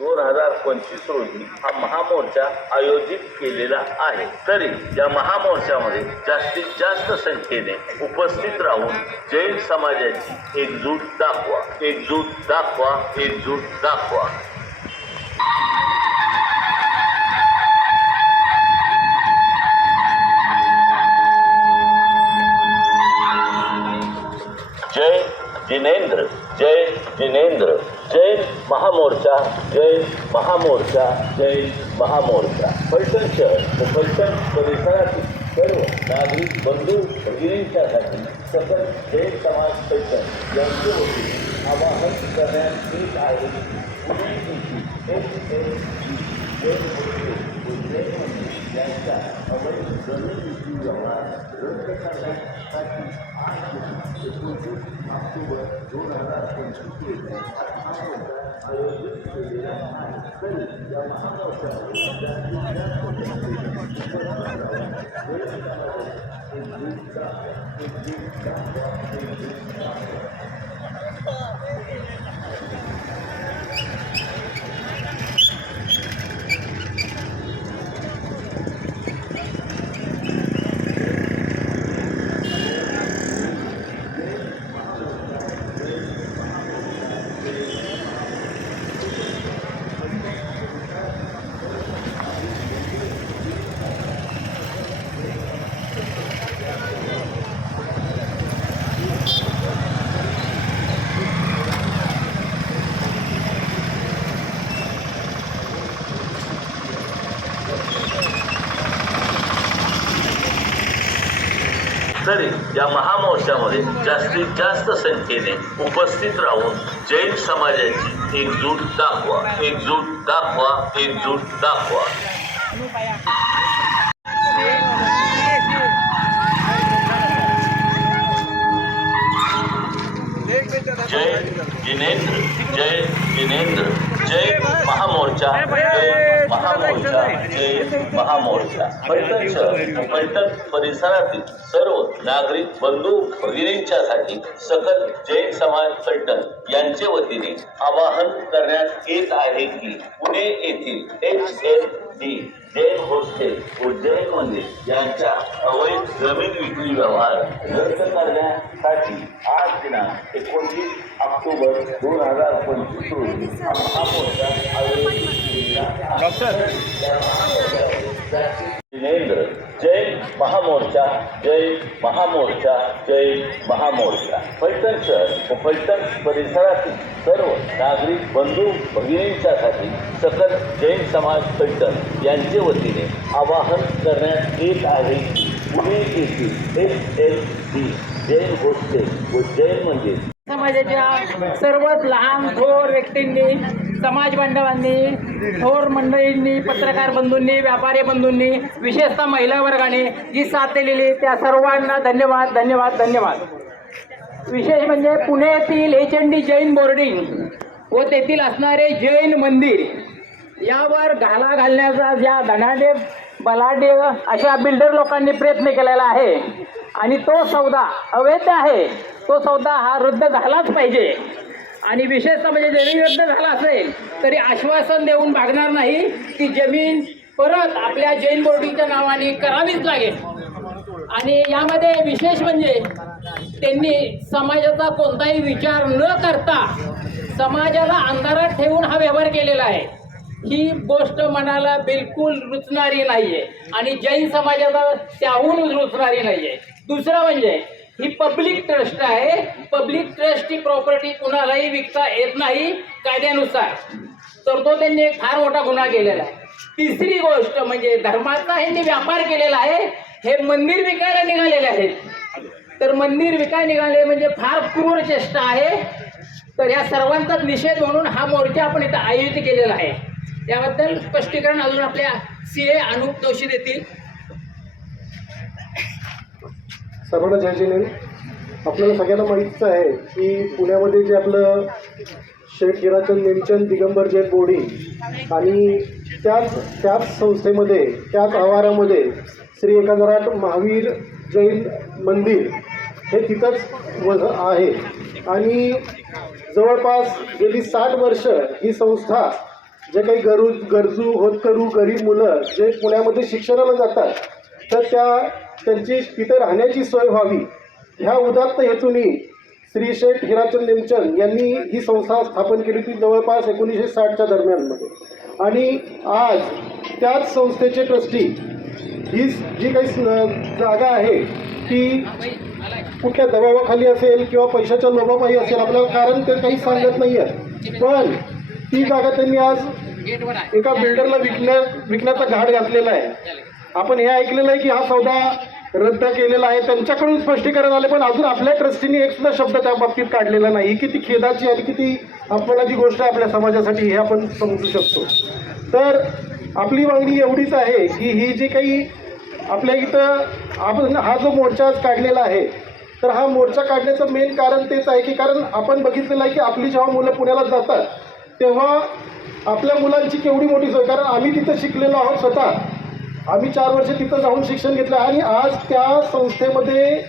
दोन हजार पंचवीस रोजी हा महामोर्चा आयोजित केलेला आहे. तरी या महामोर्चामध्ये जास्तीत जास्त संख्येने उपस्थित राहून जैन समाजाची एकजूट दाखवा एकजूट दाखवा एकजूट दाखवा. जिनेंद्र जय जिनेंद्र जय महामोर्चा जय महामोर्चा जय महामोर्चा. फलटण शहर व फलटण परिसरातील सर्व नागरिक बंधू भगिनींच्यासाठी सतत जय समाज फलटण यांचे वतीने आवाहन करण्यात येत आहे. पुणे एस एस जी जय यांच्या अवैध जमीन व्यवहार रद्द करण्यासाठी आठ एकोणतीस ऑक्टोबर दोन हजार पंचवीस रोजी आयोजित केलेला आहे तरी या महामोर्चामध्ये जास्तीत जास्त तरी या महामोर्चामध्ये जास्तीत जास्त संख्येने उपस्थित राहून जैन समाजाची एकजूट दाखवा एकजूट दाखवा एकजूट दाखवा. जय जिनेंद्र जय जिनेंद्र. जय महामोर्चा जय महामोर्चा जय महामोर्चा. फलटण शहर फलटण परिसरातील सर्व नागरिक बंधू भगिनींच्यासाठी सकल जैन समाज फलटण यांचे वतीने आवाहन करण्यात येत आहे की पुणे येथील H L D Jain hostel व जैन मंदिर यांच्या अवैध जमीन विक्री व्यवहार रद्द करण्यासाठी आज दिनांक एकोणतीस ऑक्टोबर दोन हजार पंचवीस रोजी हा महामोर्चा आयोजित महामोर्चामध्ये जिनेंद्र जय महामोर्चा जय महामोर्चा जय महामोर्चा. फलटण शहर व फलटण परिसरातील सर्व नागरिक बंधू भगिनींच्यासाठी सकल जैन समाज फलटण यांचे वतीने आवाहन करण्यात येत आहे. पुणे येथील S L D Jain hostel व जैन मंदिर. समाजाच्या सर्वच लहान थोर व्यक्तींनी समाज बांधवांनी थोर मंडळींनी पत्रकार बंधूंनी व्यापारी बंधूंनी विशेषतः महिला वर्गाने जी साथ दिलेली त्या सर्वांना धन्यवाद धन्यवाद धन्यवाद. विशेष म्हणजे पुणे येथील H N D Jain boarding व तेथील असणारे जैन मंदिर यावर घाला घालण्याचा ज्या धनाडे बलाढ्य अशा बिल्डर लोकांनी प्रयत्न केलेला आहे. आणि तो सौदा अवैध आहे तो सौदा हा रद्द झालाच पाहिजे. आणि विशेषतः म्हणजे जरी रद्द झाला असेल तरी आश्वासन देऊन भागणार नाही की जमीन परत आपल्या जैन बोर्डिंगच्या नावाने करावीच लागेल. आणि यामध्ये विशेष म्हणजे त्यांनी समाजाचा कोणताही विचार न करता समाजाला अंधारात ठेवून हा व्यवहार केलेला आहे. ही गोष्ट मनाला बिलकुल रुचणारी नाही आहे आणि जैन समाजाला त्याहून रुचणारी नाही आहे दुसरं म्हणजे ही पब्लिक ट्रस्ट आहे. पब्लिक ट्रस्टची प्रॉपर्टी कुणालाही विकता येत नाही कायद्यानुसार. तर तो त्यांनी एक फार मोठा गुन्हा केलेला आहे. तिसरी गोष्ट म्हणजे धर्माचा ह्यांनी व्यापार केलेला आहे हे मंदिर विकायला निघालेले आहेत. तर मंदिर विकाय निघाले म्हणजे फार क्रूर चेष्टा आहे. तर या सर्वांचा निषेध म्हणून हा मोर्चा आपण इथं आयोजित केलेला आहे. त्याबद्दल स्पष्टीकरण अजून आपल्या सी ए अनुप जोशी देतील. सर्वांना जय जिनेंद्र आपल्याला सगळ्यांना माहीतच आहे की पुण्यामध्ये जे आपलं शेठ हिराचंद नेमचंद दिगंबर जैन बोर्डिंग आणि त्याच त्याच संस्थेमध्ये त्याच आवारामध्ये श्री एकांदराट महावीर जैन मंदिर हे तिथंच वध आहे. आणि जवळपास गेली साठ वर्ष ही संस्था जे काही गरू गरजू होतकरू गरीब मुलं जे पुण्यामध्ये शिक्षणाला जातात तर त्या त्यांची तिथे राहण्याची सोय व्हावी. ह्या उदात्त हेतूने श्री शेठ हिराचंद निमचंद यांनी ही संस्था स्थापन केली होती जवळपास एकोणीसशे साठच्या दरम्यानमध्ये. आणि आज त्याच संस्थेचे ट्रस्टी ही जी काही स- जागा आहे ती कुठल्या दबावाखाली असेल किंवा पैशाच्या लोभापायी असेल आपल्याला कारण ते काही सांगत नाही आहे पण ती जागा त्यांनी आज एका बिल्डरला विकण्या विकण्याचा घाट घातलेला आहे. आपण हे ऐकलेलं आहे की हा सौदा रद्द केलेला आहे. त्यांच्याकडून स्पष्टीकरण आले पण अजून आपल्या ट्रस्टीने एक सुद्धा शब्द त्या बाबतीत काढलेला नाही. ही किती खेदाची आणि किती अपमानाची गोष्ट आहे आपल्या समाजासाठी हे आपण समजू शकतो. तर आपली मागणी एवढीच आहे की ही जी काही आपल्या इथं आपण हा जो मोर्चा आज काढलेला आहे तर हा मोर्चा काढण्याचं मेन कारण तेच आहे की कारण आपण बघितलेलं आहे की आपली जेव्हा मुलं पुण्याला जातात तेव्हा आपल्या मुलांची केवढी मोठी सोय कारण आम्ही तिथं शिकलेलो आहोत स्वतः. आम्ही चार वर्ष तिथं जाऊन शिक्षण घेतलं आणि आज त्या संस्थेमध्ये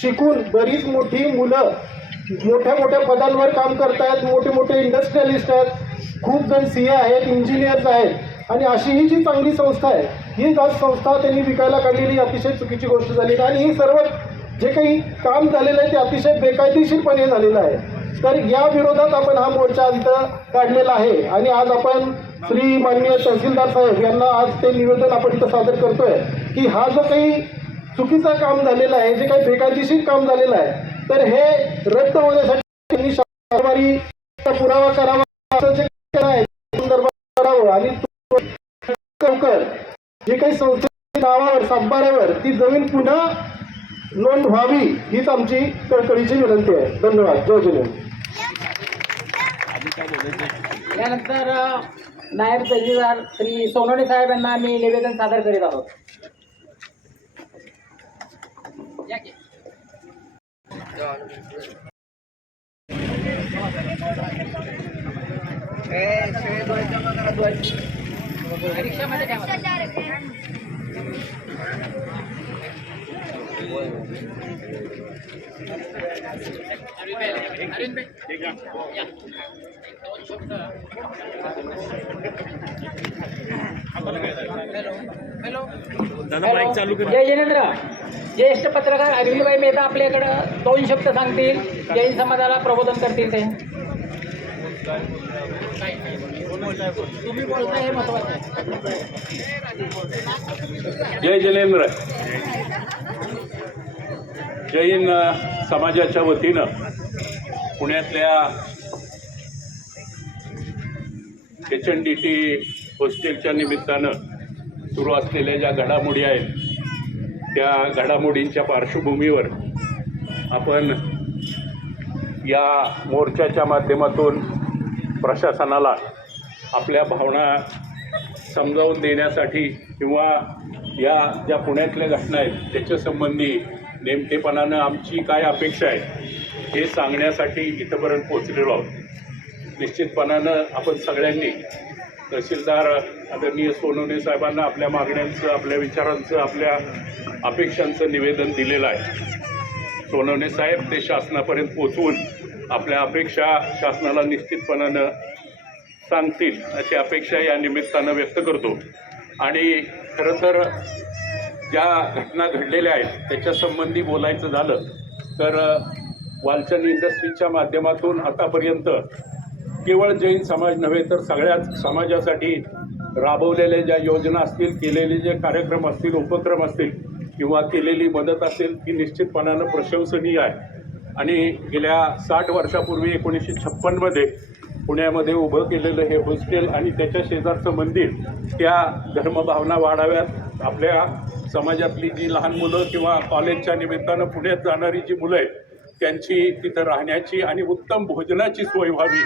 शिकून बरीच मोठी मुलं मोठ्या मोठ्या पदांवर काम करतायत मोठे मोठे इंडस्ट्रियलिस्ट आहेत खूप जण सी ए आहेत इंजिनियर्स आहेत. आणि अशी ही जी चांगली संस्था आहे ही आज संस्था त्यांनी विकायला काढलेली अतिशय चुकीची गोष्ट झाली. आणि ही सर्व जे काही काम झालेलं आहे ते अतिशय बेकायदेशीरपणे झालेलं आहे. तर या विरोधात आपण हा मोर्चा इथं काढलेला आहे. आणि आज आपण श्री माननीय तहसीलदार साहेब यांना आज ते निवेदन आपण इथं सादर करतोय की हा जो काही चुकीचा काम झालेला आहे जे काही बेकायदेशीर काम झालेलं आहे तर हे रद्द होण्यासाठी त्यांनी पुरावा करावा. असं जे आहे संदर्भात करावं आणि लवकर जे काही संस्थेच्या नावावर सातबाऱ्यावर ती जमीन पुन्हा नोंद व्हावी हीच आमची कळकळीची विनंती आहे. धन्यवाद. जय जिनेंद्र यानंतर नायब तहसीलदार श्री सोनवणे साहेब यांना आम्ही निवेदन सादर करीत आहोत या की. रिक्षामध्ये. अरविंद भाई, या. दोन शब्द. Hello hello hello. जय जिनेंद्र. ज्येष्ठ पत्रकार अरविंदभाई मेहता आपल्याकडं दोन शब्द सांगतील. जैन समाजाला प्रबोधन करतील ते. तुम्ही बोलताय हे महत्वाचं आहे. जय जिनेंद्र. जैन समाजाच्या वतीनं पुण्यातल्या एच एन डी टी होस्टेलच्या निमित्तानं सुरू असलेल्या ज्या घडामोडी आहेत त्या घडामोडींच्या पार्श्वभूमीवर आपण या मोर्चाच्या माध्यमातून प्रशासनाला आपल्या भावना समजावून देण्यासाठी किंवा या ज्या पुण्यातल्या घटना आहेत त्याच्यासंबंधी नेमकेपणानं आमची काय अपेक्षा आहे हे सांगण्यासाठी इथंपर्यंत पोचलेलो आहोत. निश्चितपणानं आपण सगळ्यांनी तहसीलदार आदरणीय सोनवणे साहेबांना आपल्या मागण्यांचं आपल्या विचारांचं आपल्या अपेक्षांचं निवेदन दिलेलं आहे. सोनवणे साहेब ते शासनापर्यंत पोचवून आपल्या अपेक्षा शासनाला निश्चितपणानं सांगतील अशी अपेक्षा या निमित्तानं व्यक्त करतो. आणि खरं तर ज्या घटना घडलेल्या आहेत त्याच्यासंबंधी बोलायचं झालं तर वालचंद इंडस्ट्रीजच्या माध्यमातून आतापर्यंत केवळ जैन समाज नव्हे तर सगळ्याच समाजासाठी राबवलेल्या ज्या योजना असतील केलेले जे कार्यक्रम असतील उपक्रम असतील किंवा केलेली मदत असेल ती निश्चितपणानं प्रशंसनीय आहे. आणि गेल्या साठ वर्षापूर्वी एकोणीसशे छप्पनमध्ये पुण्यामध्ये उभं केलेलं हे हॉस्टेल आणि त्याच्या शेजारचं मंदिर त्या धर्मभावना वाढाव्यात. आपल्या समाजातली जी लहान मुलं किंवा कॉलेजच्या निमित्तानं पुण्यात जाणारी जी मुलं आहेत त्यांची तिथं राहण्याची आणि उत्तम भोजनाची सोय व्हावी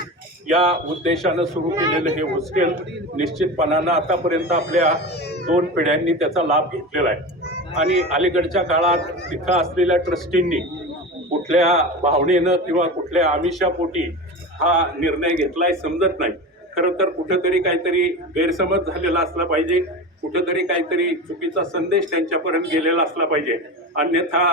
या उद्देशानं सुरू केलेलं हे हॉस्टेल निश्चितपणानं आतापर्यंत आपल्या दोन पिढ्यांनी त्याचा लाभ घेतलेला आहे. आणि अलीकडच्या काळात तिथं असलेल्या ट्रस्टींनी कुठल्या भावनेनं किंवा कुठल्या आमिषापोटी हा निर्णय घेतलाय समजत नाही. खरं तर कुठंतरी काहीतरी गैरसमज झालेला असला पाहिजे. कुठंतरी काहीतरी चुकीचा संदेश त्यांच्यापर्यंत गेलेला असला पाहिजे. अन्यथा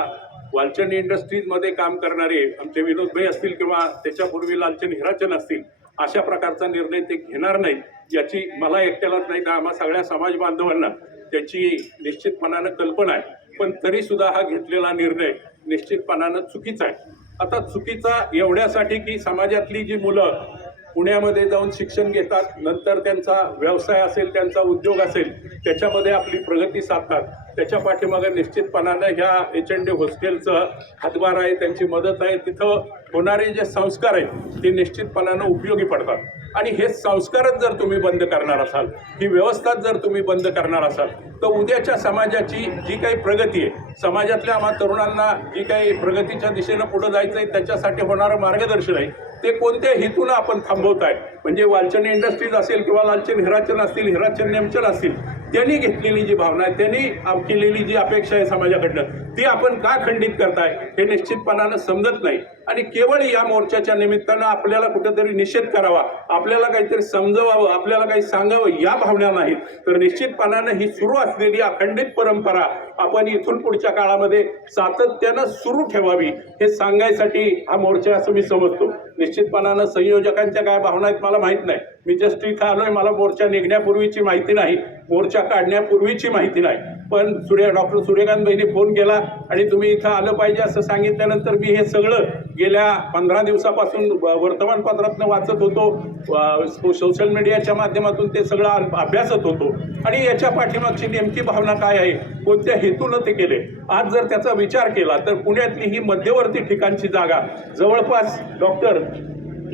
वालचंद इंडस्ट्रीजमध्ये काम करणारे आमचे विनोदभाई असतील किंवा त्याच्यापूर्वी लालचंद हिराचंद असतील अशा प्रकारचा निर्णय ते घेणार नाहीत. याची मला एकट्यालाच नाही तर आम्हा सगळ्या समाज बांधवांना त्याची निश्चितपणानं कल्पना आहे. पण तरीसुद्धा हा घेतलेला निर्णय निश्चितपणानं चुकीचा आहे. आता चुकीचा एवढ्यासाठी की समाजातली जी मुलं पुण्यामध्ये जाऊन शिक्षण घेतात नंतर त्यांचा व्यवसाय असेल त्यांचा उद्योग असेल त्याच्यामध्ये आपली प्रगती साधतात. त्याच्या पाठीमागे निश्चितपणानं ह्या एच एन डी हॉस्टेलचं हातभार आहे त्यांची मदत आहे. तिथं होणारे जे संस्कार आहेत ते निश्चितपणानं उपयोगी पडतात. आणि हे संस्कारच जर तुम्ही बंद करणार असाल ही व्यवस्थाच जर तुम्ही बंद करणार असाल तर उद्याच्या समाजाची जी काही प्रगती आहे समाजातल्या आम्हा तरुणांना जी काही प्रगतीच्या दिशेनं पुढं जायचं आहे त्याच्यासाठी होणारं मार्गदर्शन आहे ते कोणत्या हेतूनं आपण थांबवत आहे म्हणजे वालचंद इंडस्ट्रीज असेल किंवा लालचंद हिराचंद असतील हिराचंद नेमचंद असतील त्यांनी घेतलेली जी भावना आहे त्यांनी केलेली जी अपेक्षा आहे समाजाकडनं ती आपण का खंडित करताय हे निश्चितपणानं समजत नाही. आणि केवळ या मोर्चाच्या निमित्तानं आपल्याला कुठेतरी निषेध करावा आपल्याला काहीतरी समजवावं आपल्याला काही सांगावं या भावना नाहीत. तर निश्चितपणानं ही सुरू असलेली अखंडित परंपरा आपण इथून पुढच्या काळामध्ये सातत्यानं सुरू ठेवावी हे सांगायसाठी हा मोर्चा असं मी समजतो. निश्चितपणानं संयोजकांच्या काय भावना आहेत मला माहीत नाही. मी जस्ट इथं आलोय मला मोर्चा निघण्यापूर्वीची माहिती नाही मोर्चा काढण्यापूर्वीची माहिती नाही. पण सूर्य डॉक्टर सूर्यकांत बहिणी फोन केला आणि तुम्ही इथं आलं पाहिजे असं सांगितल्यानंतर मी हे सगळं गेल्या पंधरा दिवसापासून वर्तमानपत्रातनं वाचत होतो. सोशल मीडियाच्या माध्यमातून ते सगळं अभ्यासत होतो. आणि याच्या पाठीमागची नेमकी भावना काय आहे? कोणत्या हेतूनं ते केले? आज जर त्याचा विचार केला तर पुण्यातली ही मध्यवर्ती ठिकाणची जागा जवळपास डॉक्टर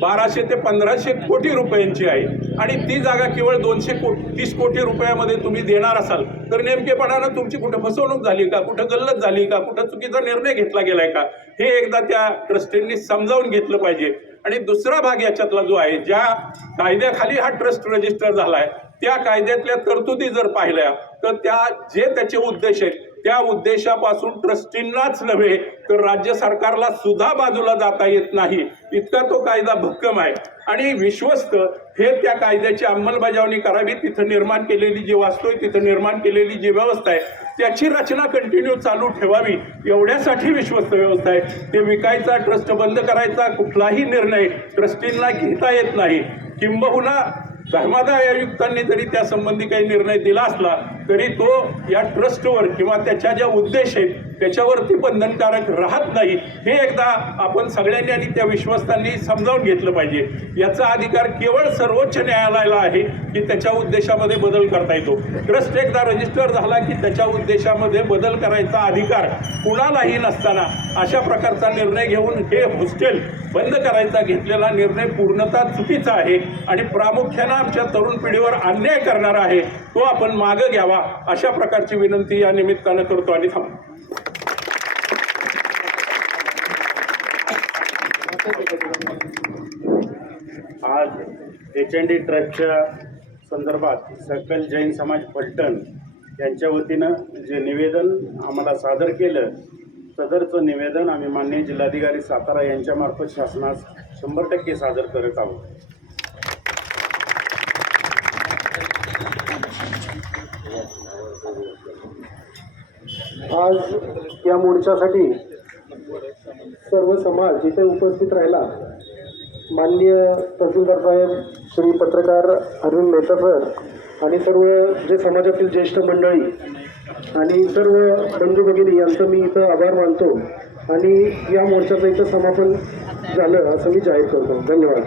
बाराशे ते पंधराशे कोटी रुपयांची आहे. आणि ती जागा केवळ दोनशे को तीस कोटी रुपयामध्ये तुम्ही देणार असाल तर नेमकेपणानं तुमची कुठं फसवणूक झाली का? कुठं गल्लत झाली का? कुठं चुकीचा निर्णय घेतला गेलाय का? हे एकदा त्या ट्रस्टींनी समजावून घेतलं पाहिजे. आणि दुसरा भाग याच्यातला जो आहे ज्या कायद्याखाली हा ट्रस्ट रजिस्टर झाला आहे त्या कायद्यातल्या तरतुदी जर पाहिल्या तर त्या जे त्याचे उद्देश आहेत त्या उद्देशापासून ट्रस्टींनाच नव्हे तर राज्य सरकारला सुद्धा बाजूला जाता येत नाही. इतका तो कायदा भक्कम आहे. आणि विश्वस्त हे त्या कायद्याची अंमलबजावणी करावी तिथं निर्माण केलेली जी वास्तू आहे तिथं निर्माण केलेली जी व्यवस्था आहे त्याची रचना कंटिन्यू चालू ठेवावी एवढ्यासाठी विश्वस्त व्यवस्था आहे. ते विकायचा ट्रस्ट बंद करायचा कुठलाही निर्णय ट्रस्टींना घेता येत नाही. किंबहुना धर्मादाय आयुक्तांनी जरी त्यासंबंधी काही निर्णय दिला असला तरी तो या ट्रस्टवर किंवा त्याच्या ज्या उद्देश आहेत त्याच्यावरती बंधनकारक राहत नाही हे एकदा आपण सगळ्यांनी आणि त्या विश्वस्तांनी समजावून घेतलं पाहिजे. याचा अधिकार केवळ सर्वोच्च न्यायालयाला आहे की त्याच्या उद्देशामध्ये बदल करता येतो. ट्रस्ट एकदा रजिस्टर झाला की त्याच्या उद्देशामध्ये बदल करायचा अधिकार कुणालाही नसताना अशा प्रकारचा निर्णय घेऊन हे हॉस्टेल बंद करायचा घेतलेला निर्णय पूर्णतः चुकीचा आहे आणि प्रामुख्यानं आमच्या तरुण पिढीवर अन्याय करणारा आहे तो आपण मागं घ्यावा. अशा प्रकारची विनंती या निमित्तानं करतो आणि थांब. आज एच एन डी ट्रस्टच्या संदर्भात सकल जैन समाज फलटण यांच्या वतीनं जे निवेदन आम्हाला सादर केलं सदरचं निवेदन आम्ही माननीय जिल्हाधिकारी सातारा यांच्यामार्फत शासनास शंभर टक्के सादर करत आहोत. आज या मोर्चासाठी सर्व समाज इथे उपस्थित राहिला माननीय तहसीलदार साहेब श्री पत्रकार अरविंद मेहता सर आणि सर्व जे समाजातील ज्येष्ठ मंडळी आणि सर्व बंधू भगिनी यांचं मी इथं आभार मानतो. आणि या मोर्चाचं इथं समापन झालं असं मी जाहीर करतो. धन्यवाद.